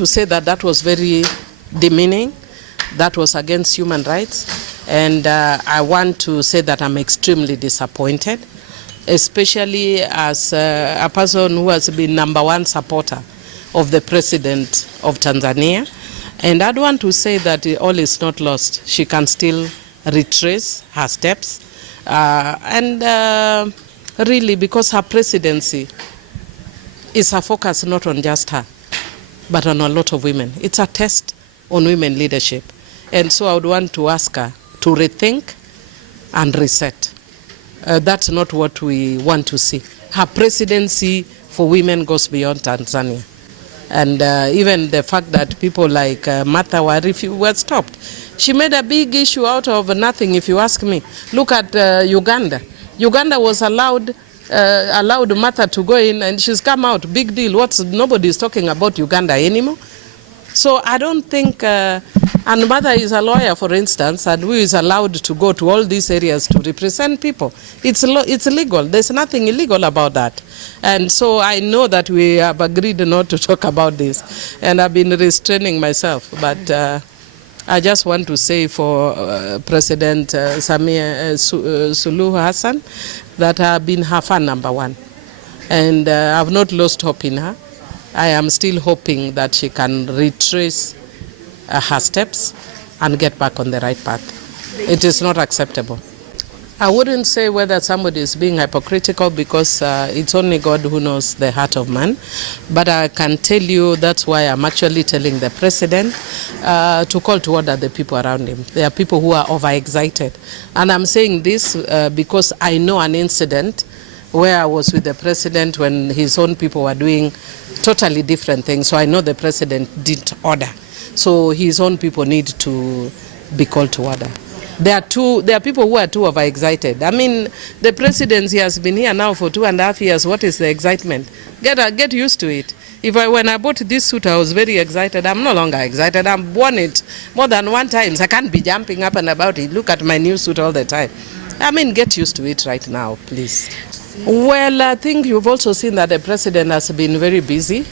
to say that that was very demeaning. That was against human rights. And I want to say that I'm extremely disappointed, especially as a person who has been #1 supporter of the president of Tanzania. And I'd want to say that all is not lost. She can still retrace her steps. Really, because her presidency is her focus not on just her, but on a lot of women. It's a test on women leadership. And so I would want to ask her to rethink and reset. That's not what we want to see. Her presidency for women goes beyond Tanzania. And even the fact that people like Martha were stopped. She made a big issue out of nothing, if you ask me. Look at Uganda. Uganda was allowed Martha to go in, and she's come out. Big deal. Nobody's talking about Uganda anymore. So I don't think, and Martha is a lawyer, for instance, and who is allowed to go to all these areas to represent people. It's legal. There's nothing illegal about that. And so I know that we have agreed not to talk about this. And I've been restraining myself. But I just want to say for President Suluhu Hassan that I've been her fan #1. And I've not lost hope in her. I am still hoping that she can retrace her steps and get back on the right path. It is not acceptable. I wouldn't say whether somebody is being hypocritical, because it's only God who knows the heart of man. But I can tell you that's why I'm actually telling the president to call to order the people around him. There are people who are overexcited. And I'm saying this because I know an incident where I was with the president when his own people were doing totally different things. So I know the president didn't order. So his own people need to be called to order. There are people who are too overexcited. I mean, the presidency has been here now for 2.5 years. What is the excitement? Get used to it. When I bought this suit, I was very excited. I'm no longer excited. I've worn it more than 1 time. I can't be jumping up and about it. Look at my new suit all the time. I mean, get used to it right now, please. Well, I think you've also seen that the president has been very busy,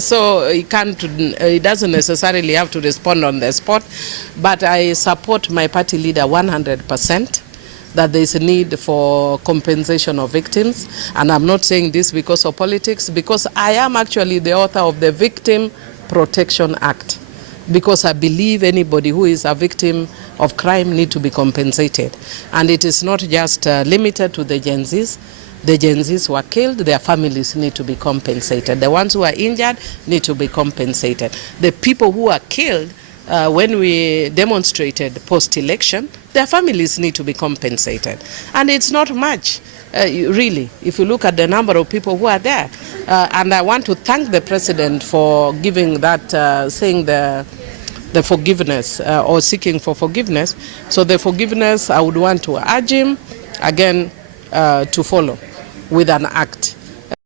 so he doesn't necessarily have to respond on the spot. But I support my party leader 100% that there is a need for compensation of victims. And I'm not saying this because of politics, because I am actually the author of the Victim Protection Act, because I believe anybody who is a victim of crime need to be compensated. And it is not just limited to the Gen Zs. The Gen Zs who are killed, their families need to be compensated. The ones who are injured need to be compensated. The people who are killed when we demonstrated post-election, their families need to be compensated. And it's not much, really, if you look at the number of people who are there. And I want to thank the president for giving that, saying the forgiveness or seeking for forgiveness. So the forgiveness, I would want to urge him again to follow with an act